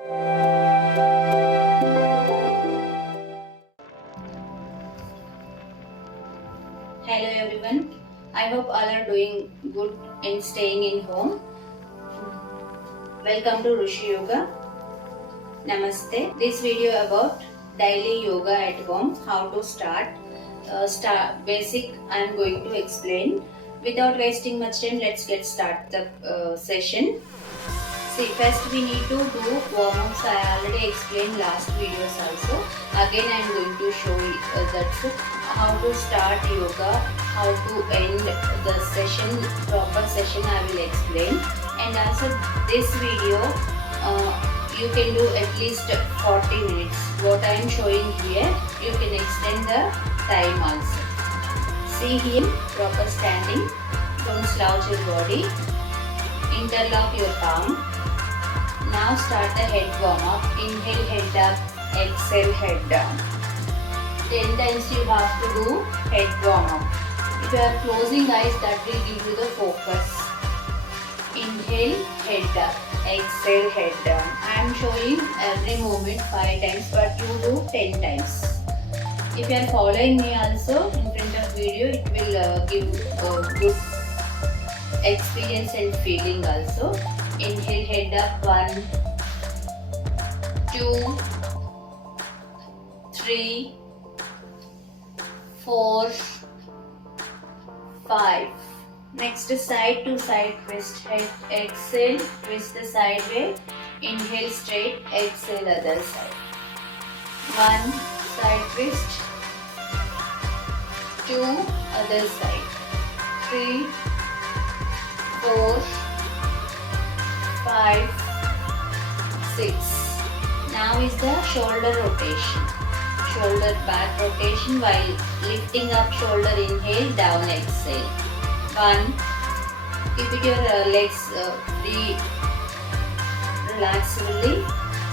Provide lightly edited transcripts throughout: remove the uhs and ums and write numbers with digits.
Hello everyone, I hope all are doing good and staying in home. Welcome to Rishi Yoga. Namaste. This video about daily yoga at home, how to start. Basic I am going to explain. Without wasting much time, let's get start the session. See, first we need to do warm-ups. I already explained last videos also. Again I am going to show you that's how to start yoga, how to end the session, proper session I will explain. And also this video you can do at least 40 minutes. What I am showing here, you can extend the time also. See here, proper standing, don't slouch your body, interlock your palm. Now start the head warm up. Inhale, head up, exhale, head down. 10 times you have to do head warm up. If you are closing eyes, that will give you the focus. Inhale, head up, exhale, head down. I am showing every movement 5 times, but you do 10 times. If you are following me also in front of video, it will give good experience and feeling also. Inhale, head up, 1, 2, 3, 4, 5. Next, side to side twist. Head, exhale, twist the sideway. Inhale straight, exhale other side. 1 side twist, 2 other side, 3, 4, 5, 6. Now is the shoulder rotation. Shoulder back rotation while lifting up shoulder, inhale, down, exhale. 1. Keep it your legs free, relaxedly.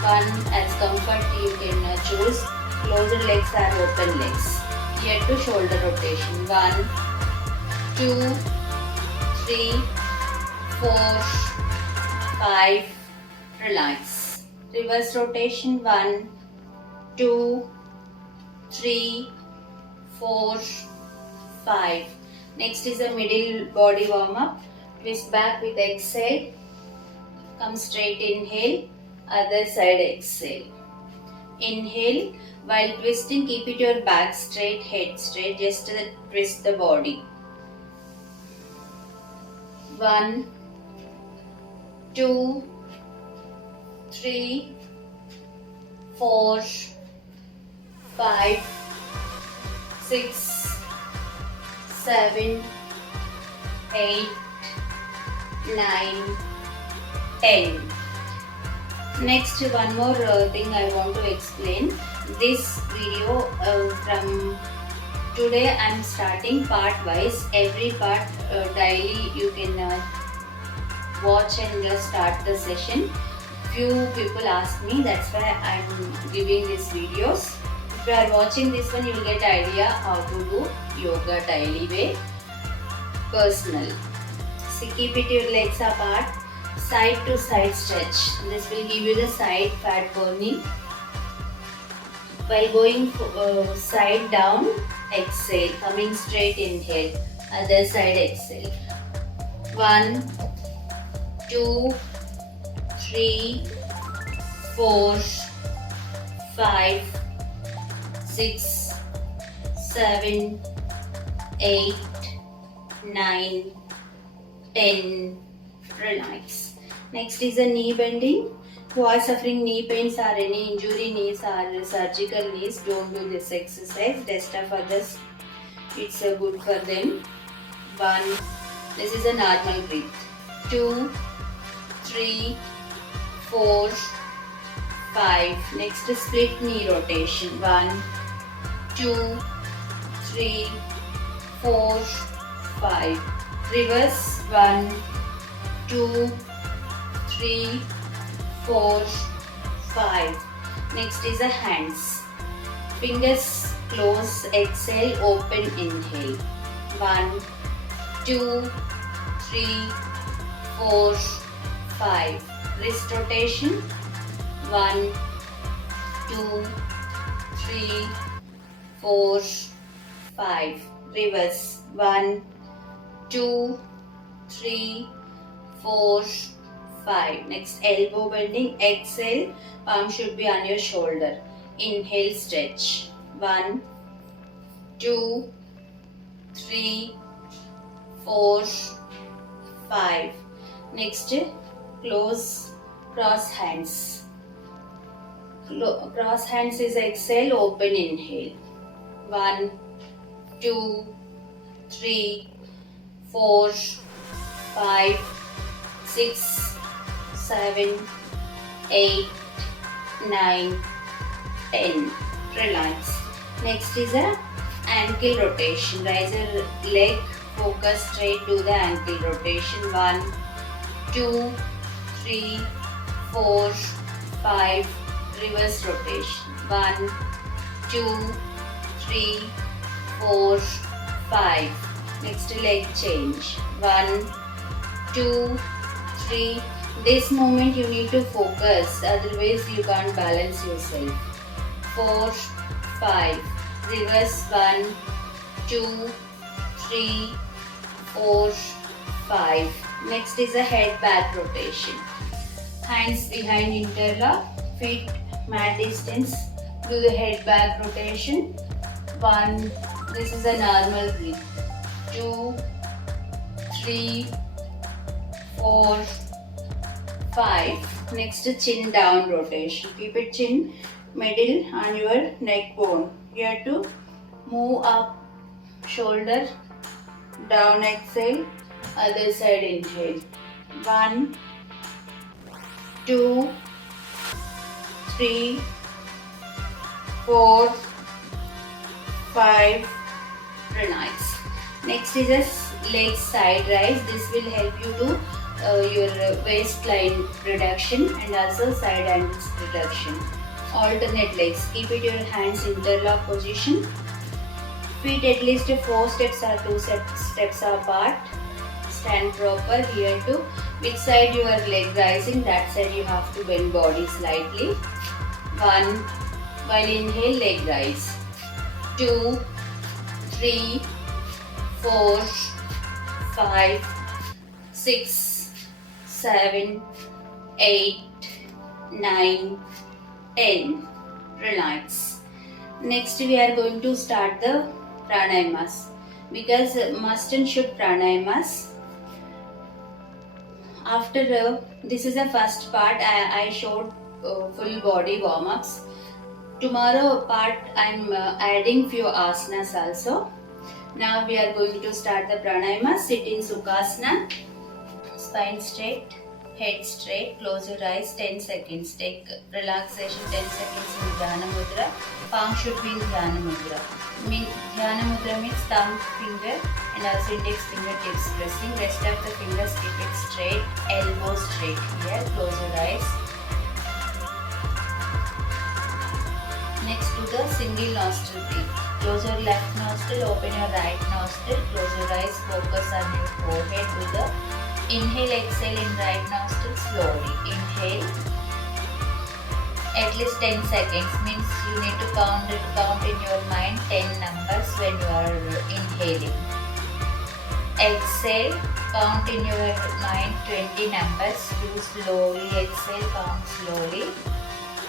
1. As comfort you can choose. Closed legs or open legs. Here to shoulder rotation. 1, 2, 3, 4, 5. Relax. Reverse rotation. 1, 2, 3, 4, 5. Next is the middle body warm up. Twist back with exhale. Come straight, inhale. Other side, exhale. Inhale. While twisting, keep it your back straight, head straight. Just twist the body. 1, 2, 3, 4, 5, 6, 7, 8, 9, 10. Next, one more thing I want to explain. This video from today I am starting part wise. Every part daily you can watch and start the session. Few people ask me, that's why I am giving these videos. If you are watching this one, you will get idea how to do yoga daily way, personal. So keep it your legs apart, side to side stretch. This will give you the side fat burning. While going side down, exhale. Coming straight, inhale. Other side, exhale. 1, 2, 3, 4, 5, 6, 7, 8, 9, 10. Relax. Next is a knee bending. Who are suffering knee pains or any injury knees or surgical knees, don't do this exercise. Rest of others, it's good for them. 1. This is a normal breath. 2, 3, 4, 5. Next is split knee rotation. 1, 2, 3, 4, 5. Reverse. 1, 2, 3, 4, 5. Next is a hands. Fingers close, exhale, open, inhale. 1, 2, 3, 4, 5. Wrist rotation. 1, 2, 3, 4, 5. Reverse. 1, 2, 3, 4, 5. Next, elbow bending. Exhale. Palm should be on your shoulder. Inhale, stretch. 1, 2, 3, 4, 5. Next, close, cross hands. Cross hands is exhale, open, inhale. 1, 2, 3, 4, 5, 6, 7, 8, 9, 10. Relax. Next is a ankle rotation. Raise your leg, focus straight, do the ankle rotation. 1, 2, 3, 4, 5. Reverse rotation. 1, 2, 3, 4, 5. Next leg change. 1, 2, 3. This moment you need to focus, otherwise you can't balance yourself. 4, 5. Reverse. 1, 2, 3, 4, 5. Next is a head back rotation. Hands behind interlock, feet mat distance. Do the head back rotation. 1. This is a normal breath. 2, 3, 4, 5. Next, chin down rotation. Keep it chin middle on your neck bone. You have to move up, shoulder down, exhale, other side, inhale. 1, 2, 3, 4, 5. Relax. Next is a leg side rise. This will help you to your waistline reduction and also side angles reduction. Alternate legs. Keep it your hands interlock position. Feet at least 4 steps or 2 steps apart. Stand proper here to which side your leg rising, that side you have to bend body slightly. 1. While inhale, leg rise. 2, 3, 4, 5, 6, 7, 8, 9, 10. Relax. Next we are going to start the pranayamas, because must and should pranayamas. After this is the first part. I showed full body warm-ups. Tomorrow part I am adding few asanas also. Now we are going to start the pranayama. Sit in Sukhasana. Spine straight, head straight. Close your eyes 10 seconds. Take relaxation 10 seconds in Dhyana Mudra. Palm should be in Dhyana Mudra. Dhyana Mudra means thumb finger and also index finger tips pressing. Rest of the fingers keep it straight. Elbow straight here. Close your eyes. Next to the single nostril breathe. Close your left nostril, open your right nostril. Close your eyes, focus on your forehead. Do the inhale, exhale in right nostril slowly. Inhale. At least 10 seconds means you need to count in your mind 10 numbers when you are inhaling. Exhale, count in your mind 20 numbers. Do slowly exhale, count slowly.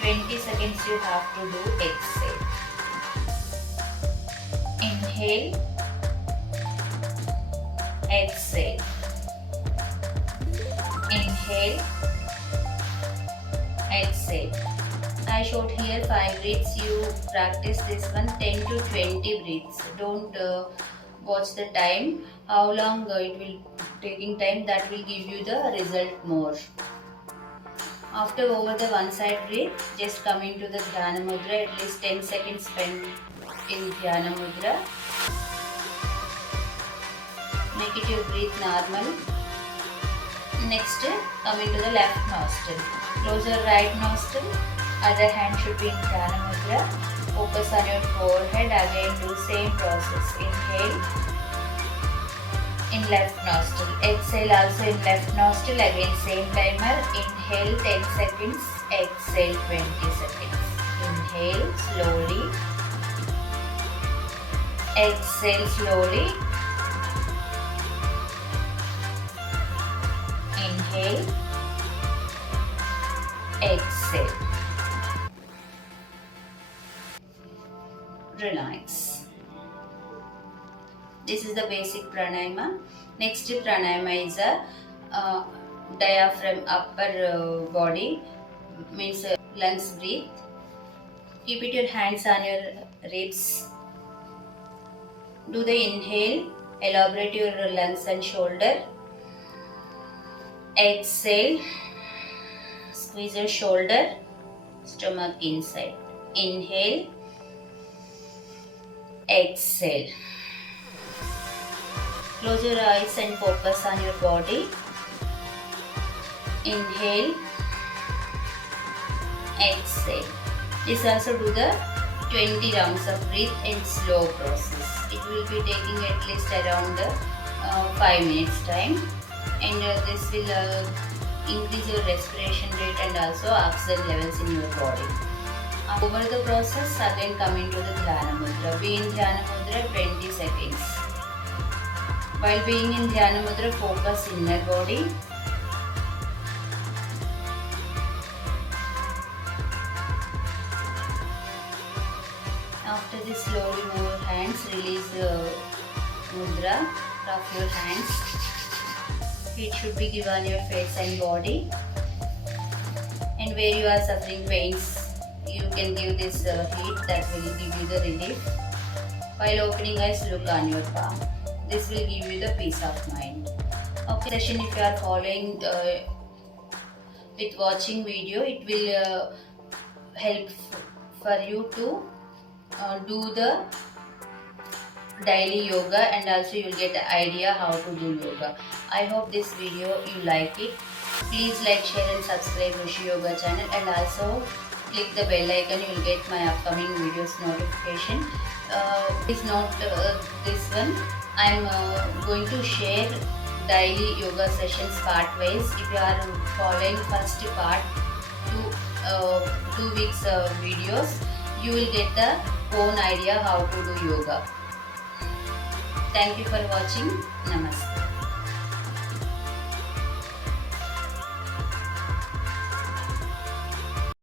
20 seconds you have to do exhale. Inhale, exhale. Inhale, exhale. I showed here 5 breaths. You practice this one 10 to 20 breaths. Don't watch the time. How long it will taking time, that will give you the result more. After over the one side breath, just come into the Dhyana Mudra. At least 10 seconds spend in Dhyana Mudra. Make it your breath normal. Next, come into the left nostril. Close your right nostril. Other hand should be in Dhyana Mudra. Focus on your forehead. Again, do same process. Inhale. in left nostril. Exhale also in left nostril. Again same timer. Inhale 10 seconds. Exhale 20 seconds. Inhale slowly. Exhale slowly. Inhale. Exhale. Relax. This is the basic pranayama. Next pranayama is a diaphragm upper body, means lungs breathe. Keep it your hands on your ribs. Do the inhale, elaborate your lungs and shoulder. Exhale, squeeze your shoulder, stomach inside. Inhale, exhale. Close your eyes and focus on your body. Inhale, exhale. This also do the 20 rounds of breath in slow process. It will be taking at least around 5 minutes time, and this will increase your respiration rate and also oxygen levels in your body. Over the process, again come into the Dhyana Mudra. Be in Dhyana Mudra 20 seconds. While being in Dhyana Mudra, focus inner body. After this, slowly move your hands, release the mudra of your hands. Heat should be given on your face and body. And where you are suffering pains, you can give this heat that will give you the relief. While opening eyes, look on your palm. This will give you the peace of mind. Okay, session if you are following with watching video, it will help for you to do the daily yoga, and also you will get an idea how to do yoga. I hope this video you like it. Please like, share and subscribe Rishi Yoga channel, and also click the bell icon. You will get my upcoming videos notification. Please note this one. I am going to share daily yoga sessions part wise. If you are following first part 2 weeks videos, you will get the own idea how to do yoga. Thank you for watching. Namaste.